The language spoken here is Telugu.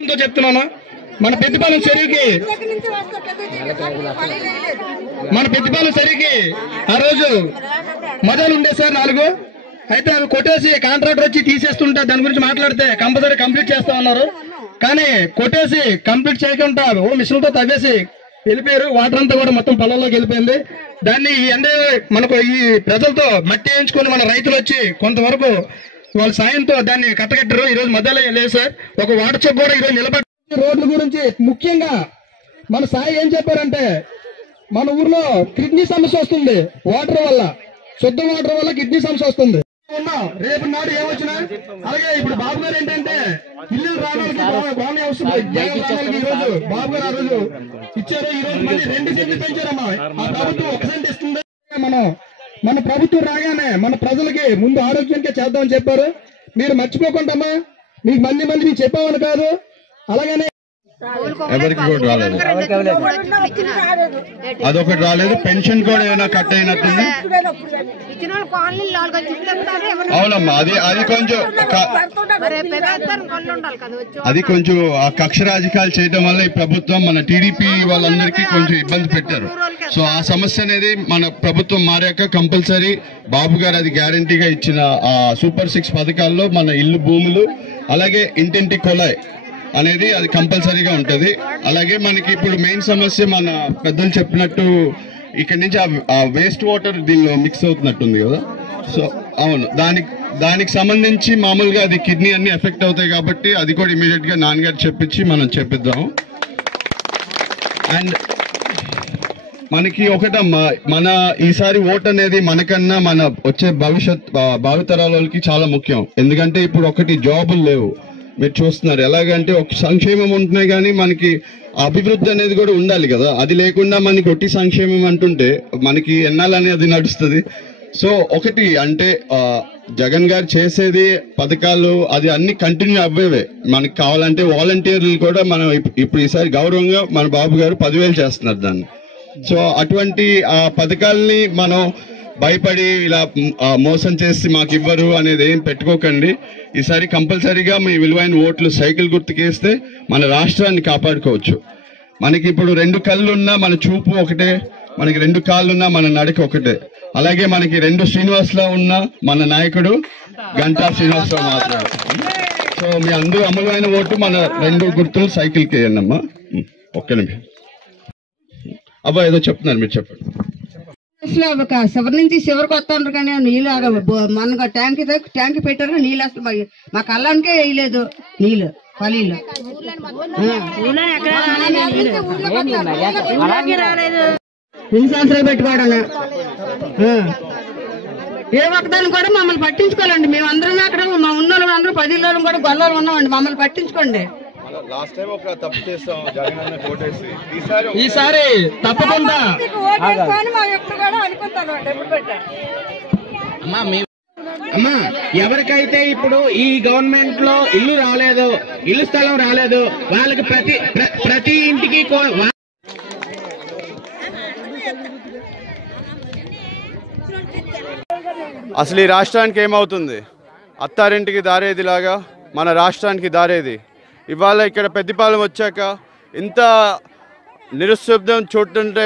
చెప్తున్నాను మన పెద్దపాలెం చెరువుకి ఆ రోజు మొదలు ఉండే సార్ 4 అయితే అవి కొట్టేసి కాంట్రాక్టర్ వచ్చి తీసేస్తుంటే దాని గురించి మాట్లాడితే కంపల్సరీ కంప్లీట్ చేస్తా ఉన్నారు. కానీ కొట్టేసి కంప్లీట్ చేయకుండా మిషన్తో తవ్వేసి వెళ్ళిపోయారు. వాటర్ అంతా కూడా మొత్తం పొలంలోకి వెళ్ళిపోయింది. దాన్ని మనకు ఈ ప్రజలతో మట్టి వేయించుకొని మన రైతులు వచ్చి కొంతవరకు వాళ్ళ సాయంతో దాన్ని కట్టగట్టారు. ఈ రోజు మధ్యలో లేదు సార్. ఒక వాటర్ చెక్ కూడా ఈరోజు నిలబడి రోడ్ల గురించి ముఖ్యంగా మన సాయి ఏం చెప్పారంటే మన ఊర్లో కిడ్నీ సమస్య వస్తుంది. వాటర్ వల్ల, శుద్ధ వాటర్ వల్ల కిడ్నీ సమస్య వస్తుంది. రేపు నాడు ఏమొచ్చినా అలాగే ఇప్పుడు బాబు గారు ఏంటంటే ఇల్లు రావడానికి బాగానే వస్తుంది. ఈ రోజు బాబు గారు ఆ రోజు ఇచ్చారు. ఈ రోజు మళ్ళీ 2 సెంట్లు పెంచారమ్మా. ఆ ప్రభుత్వం 1 సెంట్ ఇస్తుంది. మన ప్రభుత్వం రాగానే మన ప్రజలకి ముందు ఆరోగ్యానికే చేద్దామని చెప్పారు. మీరు మర్చిపోకుండా మీకు మళ్ళీ చెప్పామని కాదు. అలాగనే ఎవరికి కూడా రాలేదు, అదొకటి రాలేదు. పెన్షన్ కూడా ఏమైనా కట్ అయినట్టుంది. అవునమ్మా, అది కొంచెం కక్ష రాజకీయాలు చేయడం వల్ల ఈ ప్రభుత్వం మన టీడీపీ వాళ్ళందరికీ కొంచెం ఇబ్బంది పెట్టారు. సో ఆ సమస్య అనేది మన ప్రభుత్వం మారాక కంపల్సరీ బాబు గారు అది గ్యారంటీగా ఇచ్చిన సూపర్ 6 పథకాల్లో మన ఇల్లు, భూములు, అలాగే ఇంటింటి కొలాయ్ అనేది అది కంపల్సరీగా ఉంటుంది. అలాగే మనకి ఇప్పుడు మెయిన్ సమస్య మన పెద్దలు చెప్పినట్టు ఇక్కడ నుంచి ఆ వేస్ట్ వాటర్ దీనిలో మిక్స్ అవుతున్నట్టుంది కదా. సో అవును, దానికి సంబంధించి మామూలుగా అది కిడ్నీ అన్ని ఎఫెక్ట్ అవుతాయి కాబట్టి అది కూడా ఇమీడియట్ గా నాన్నగారు చెప్పించి మనం చెప్పిద్దాం. అండ్ మనకి ఒకటమ్మా, మన ఈసారి ఓట్ అనేది మనకన్నా మన వచ్చే భావితరాల వాళ్ళకి చాలా ముఖ్యం. ఎందుకంటే ఇప్పుడు ఒకటి జాబులు లేవు, మీరు చూస్తున్నారు. ఎలాగంటే ఒక సంక్షేమం ఉంటున్నాయి కానీ మనకి అభివృద్ధి అనేది కూడా ఉండాలి కదా. అది లేకుండా మనకి ఒట్టి సంక్షేమం అంటుంటే మనకి ఎన్నాలని అది నడుస్తుంది. సో ఒకటి అంటే జగన్ గారు చేసేది పథకాలు అది అన్ని కంటిన్యూ అవ్వేవే. మనకి కావాలంటే వాలంటీర్లు కూడా మనం ఇప్పుడు ఈసారి గౌరవంగా మన బాబు గారు 10,000 చేస్తున్నారు దాన్ని. సో అటువంటి పథకాలని మనం భయపడి ఇలా మోసం చేసి మాకు ఇవ్వరు అనేది ఏం పెట్టుకోకండి. ఈసారి కంపల్సరీగా మీ విలువైన ఓట్లు సైకిల్ గుర్తుకేస్తే మన రాష్ట్రాన్ని కాపాడుకోవచ్చు. మనకి ఇప్పుడు 2 కళ్ళున్నా మన చూపు ఒకటే, మనకి 2 కాళ్ళున్నా మన నడక ఒకటే. అలాగే మనకి 2 శ్రీనివాసరావు ఉన్న మన నాయకుడు గంటా శ్రీనివాసరావు మాత్రమే. సో మీ అందరూ అమలైన ఓటు మన 2 గుర్తులు సైకిల్కి వేయండి అమ్మా. ఒక్క నిమిషం అబ్బా, ఏదో చెప్తున్నారు, మీరు చెప్పండి. ఒక చివరి నుంచి చివరికి వస్తాను కానీ నీళ్ళు మన ట్యాంక్ పెట్టారు. నీళ్ళు అసలు మా కళ్ళానికే వేయలేదు నీళ్ళు, పలీలు 2 సంవత్సరాలు పెట్టుకోవడం. ఏ ఒక్కదాన్ని కూడా మమ్మల్ని పట్టించుకోవాలండి. మేము అందరం అక్కడ మా ఉన్నోళ్ళు అందరూ 10 ఇళ్ళు కూడా గొల్లలు ఉన్నామండి. మమ్మల్ని పట్టించుకోండి. ఈసారి తప్పకుండా అమ్మా, ఎవరికైతే ఇప్పుడు ఈ గవర్నమెంట్ లో ఇల్లు రాలేదు, ఇల్లు స్థలం రాలేదు, వాళ్ళకి ప్రతి ఇంటికి అసలు ఈ రాష్ట్రానికి ఏమవుతుంది? అత్తారింటికి దారేదిలాగా మన రాష్ట్రానికి దారేది. ఇవాళ ఇక్కడ పెద్దపాలెం వచ్చాక ఇంత నిరుశబ్దం చూస్తుంటే